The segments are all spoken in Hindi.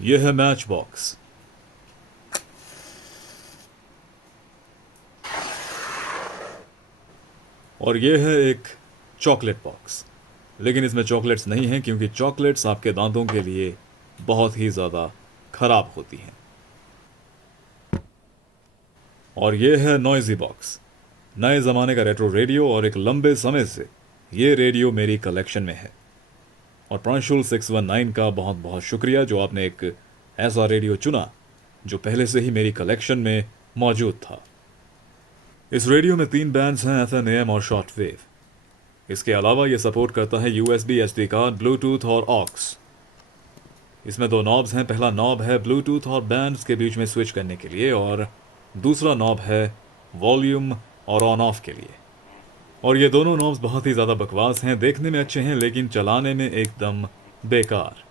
यह है मैच बॉक्स। और यह है एक चॉकलेट बॉक्स। लेकिन इसमें चॉकलेट्स नहीं हैं क्योंकि चॉकलेट्स आपके दांतों के लिए बहुत ही ज़्यादा खराब होती हैं। और यह है नॉइजी बॉक्स। नए ज़माने का रेट्रो रेडियो और एक लंबे समय से ये रेडियो मेरी कलेक्शन में है। और प्रांशुल 619 का बहुत बहुत शुक्रिया जो आपने एक ऐसा रेडियो चुना जो पहले से ही मेरी कलेक्शन में मौजूद था। इस रेडियो में 3 बैंड्स हैं, FM, AM और शॉर्ट वेव। इसके अलावा ये सपोर्ट करता है USB, SD कार्ड, ब्लूटूथ और ऑक्स। इसमें 2 नॉब्स हैं। पहला नॉब है ब्लूटूथ और बैंड्स के बीच में स्विच करने के लिए और दूसरा नॉब है वॉल्यूम और ऑन ऑफ के लिए। और ये दोनों नॉब्स बहुत ही ज़्यादा बकवास हैं, देखने में अच्छे हैं लेकिन चलाने में एकदम बेकार।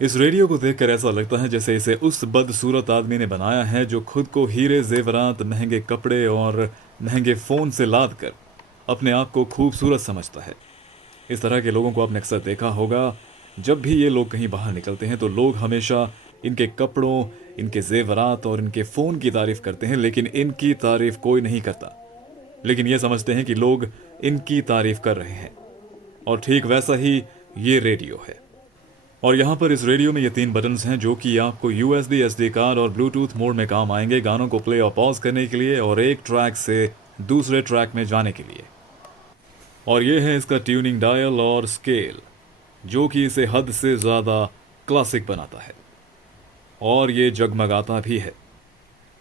इस रेडियो को देखकर ऐसा लगता है जैसे इसे उस बदसूरत आदमी ने बनाया है जो खुद को हीरे जेवरात, महंगे कपड़े और महंगे फ़ोन से लाद कर अपने आप को खूबसूरत समझता है। इस तरह के लोगों को आपने अक्सर देखा होगा। जब भी ये लोग कहीं बाहर निकलते हैं तो लोग हमेशा इनके कपड़ों, इनके जेवरात और इनके फ़ोन की तारीफ करते हैं, लेकिन इनकी तारीफ कोई नहीं करता। लेकिन ये समझते हैं कि लोग इनकी तारीफ कर रहे हैं। और ठीक वैसा ही ये रेडियो है। और यहाँ पर इस रेडियो में ये 3 बटन्स हैं जो कि आपको USB, SD कार्ड और ब्लूटूथ मोड में काम आएंगे गानों को प्ले और पॉज करने के लिए और एक ट्रैक से दूसरे ट्रैक में जाने के लिए। और ये है इसका ट्यूनिंग डायल और स्केल जो कि इसे हद से ज़्यादा क्लासिक बनाता है। और ये जगमगाता भी है।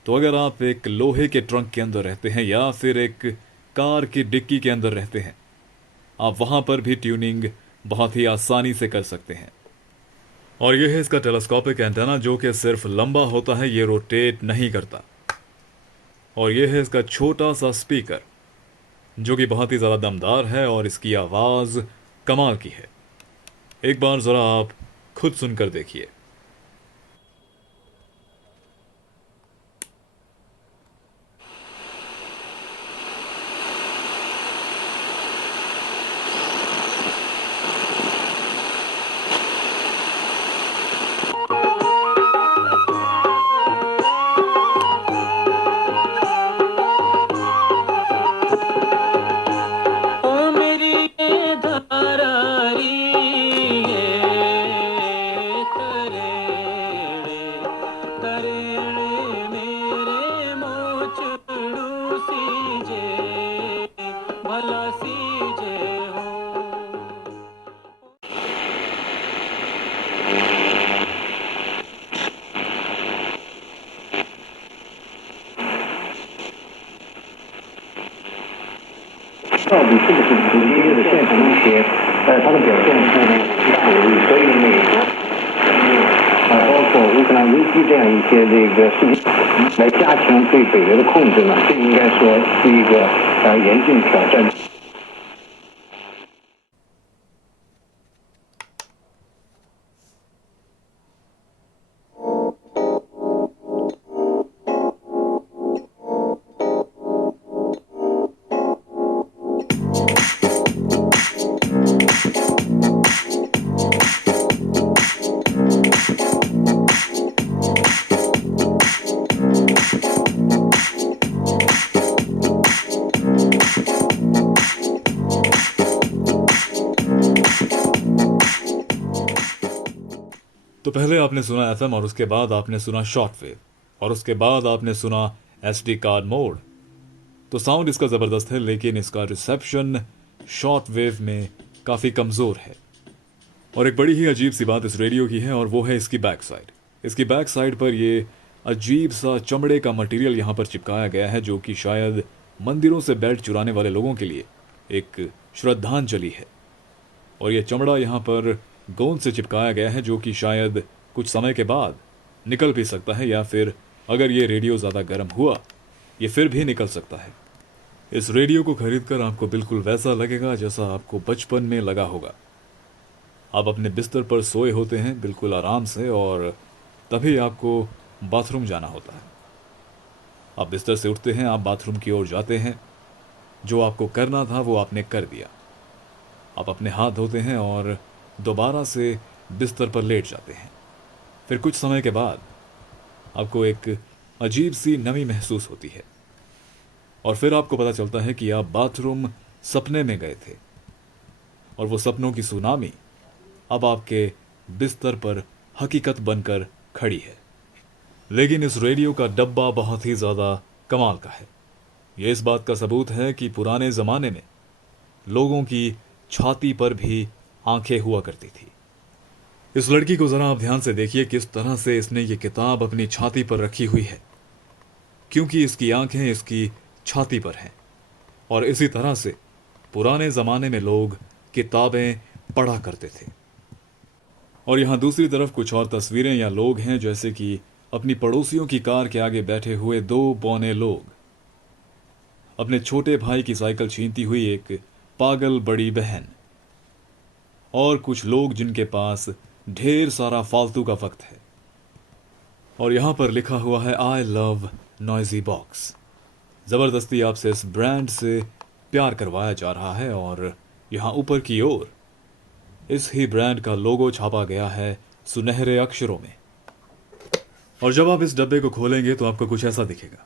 तो अगर आप एक लोहे के ट्रंक के अंदर रहते हैं या फिर एक कार की डिक्की के अंदर रहते हैं, आप वहाँ पर भी ट्यूनिंग बहुत ही आसानी से कर सकते हैं। और यह है इसका टेलीस्कोपिक एंटेना जो कि सिर्फ लंबा होता है, ये रोटेट नहीं करता। और यह है इसका छोटा सा स्पीकर जो कि बहुत ही ज़्यादा दमदार है और इसकी आवाज़ कमाल की है। एक बार ज़रा आप खुद सुनकर देखिए। ओ मेरी ये धारारी ये तरेड़े तरेड़े मेरे मोचड़ू सीजे भला सीजे हो।到底是不是直接的现场一些，他的表现出让我可以美国，包括乌克兰危机这样一些这个事情，来加强对北约的控制呢？这应该说是一个严峻挑战。तो पहले आपने सुना FM और उसके बाद आपने सुना शॉर्ट वेव और उसके बाद आपने सुना SD कार्ड मोड। तो साउंड इसका ज़बरदस्त है लेकिन इसका रिसेप्शन शॉर्ट वेव में काफ़ी कमज़ोर है। और एक बड़ी ही अजीब सी बात इस रेडियो की है और वो है इसकी बैक साइड। इसकी बैक साइड पर ये अजीब सा चमड़े का मटेरियल यहाँ पर चिपकाया गया है जो कि शायद मंदिरों से बेल्ट चुराने वाले लोगों के लिए एक श्रद्धांजलि है। और ये चमड़ा यहाँ पर गोंद से चिपकाया गया है जो कि शायद कुछ समय के बाद निकल भी सकता है या फिर अगर ये रेडियो ज़्यादा गर्म हुआ ये फिर भी निकल सकता है। इस रेडियो को खरीदकर आपको बिल्कुल वैसा लगेगा जैसा आपको बचपन में लगा होगा। आप अपने बिस्तर पर सोए होते हैं बिल्कुल आराम से और तभी आपको बाथरूम जाना होता है। आप बिस्तर से उठते हैं, आप बाथरूम की ओर जाते हैं, जो आपको करना था वो आपने कर दिया। आप अपने हाथ धोते हैं और दोबारा से बिस्तर पर लेट जाते हैं। फिर कुछ समय के बाद आपको एक अजीब सी नमी महसूस होती है और फिर आपको पता चलता है कि आप बाथरूम सपने में गए थे और वो सपनों की सुनामी अब आपके बिस्तर पर हकीकत बनकर खड़ी है। लेकिन इस रेडियो का डब्बा बहुत ही ज़्यादा कमाल का है। ये इस बात का सबूत है कि पुराने ज़माने में लोगों की छाती पर भी आंखें हुआ करती थी। इस लड़की को ज़रा आप ध्यान से देखिए किस तरह से इसने ये किताब अपनी छाती पर रखी हुई है, क्योंकि इसकी आंखें इसकी छाती पर हैं। और इसी तरह से पुराने ज़माने में लोग किताबें पढ़ा करते थे। और यहाँ दूसरी तरफ कुछ और तस्वीरें या लोग हैं, जैसे कि अपनी पड़ोसियों की कार के आगे बैठे हुए दो बौने लोग, अपने छोटे भाई की साइकिल छीनती हुई एक पागल बड़ी बहन, और कुछ लोग जिनके पास ढेर सारा फालतू का वक्त है। और यहाँ पर लिखा हुआ है आई लव नॉइजी बॉक्स। ज़बरदस्ती आपसे इस ब्रांड से प्यार करवाया जा रहा है और यहाँ ऊपर की ओर इस ही ब्रांड का लोगो छापा गया है सुनहरे अक्षरों में। और जब आप इस डब्बे को खोलेंगे तो आपको कुछ ऐसा दिखेगा।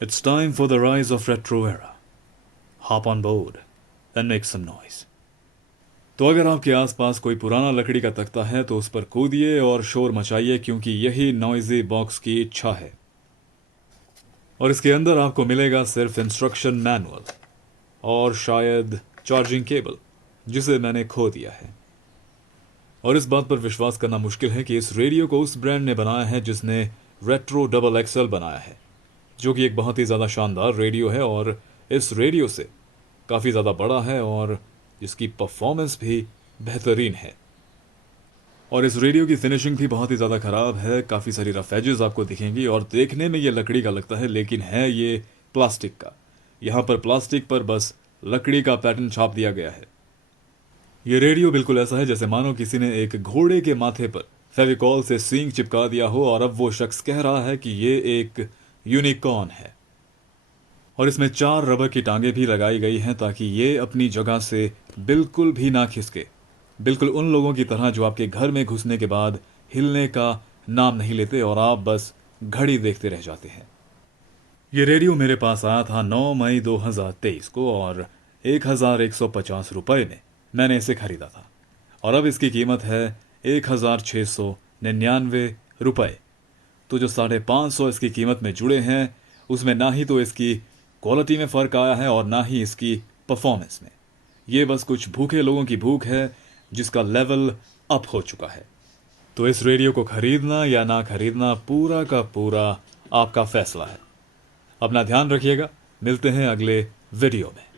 It's time for the rise of retro era, hop on board and make some noise. तो अगर आपके आसपास कोई पुराना लकड़ी का तख्ता है तो उस पर कूदिए और शोर मचाइए, क्योंकि यही नॉइजी बॉक्स की इच्छा है। और इसके अंदर आपको मिलेगा सिर्फ इंस्ट्रक्शन मैनुअल और शायद चार्जिंग केबल, जिसे मैंने खो दिया है। और इस बात पर विश्वास करना मुश्किल है कि इस रेडियो को उस ब्रांड ने बनाया है जिसने रेट्रो डबल एक्सएल बनाया है, जो कि एक बहुत ही ज़्यादा शानदार रेडियो है और इस रेडियो से काफ़ी ज़्यादा बड़ा है और इसकी परफॉर्मेंस भी बेहतरीन है। और इस रेडियो की फिनिशिंग भी बहुत ही ज़्यादा ख़राब है, काफ़ी सारी रफ एजेस आपको दिखेंगी और देखने में ये लकड़ी का लगता है, लेकिन है ये प्लास्टिक का। यहाँ पर प्लास्टिक पर बस लकड़ी का पैटर्न छाप दिया गया है। ये रेडियो बिल्कुल ऐसा है जैसे मानो किसी ने एक घोड़े के माथे पर फेविकॉल से सींग चिपका दिया हो और अब वो शख्स कह रहा है कि ये एक यूनिकॉर्न है। और इसमें 4 रबर की टांगे भी लगाई गई हैं ताकि ये अपनी जगह से बिल्कुल भी ना खिसके, बिल्कुल उन लोगों की तरह जो आपके घर में घुसने के बाद हिलने का नाम नहीं लेते और आप बस घड़ी देखते रह जाते हैं। ये रेडियो मेरे पास आया था 9 मई 2023 को और 1150 रुपये में मैंने इसे खरीदा था और अब इसकी कीमत है 1699 रुपये। तो जो 550 इसकी कीमत में जुड़े हैं उसमें ना ही तो इसकी क्वालिटी में फ़र्क आया है और ना ही इसकी परफॉर्मेंस में। ये बस कुछ भूखे लोगों की भूख है जिसका लेवल अप हो चुका है। तो इस रेडियो को खरीदना या ना खरीदना पूरा का पूरा आपका फैसला है। अपना ध्यान रखिएगा, मिलते हैं अगले वीडियो में।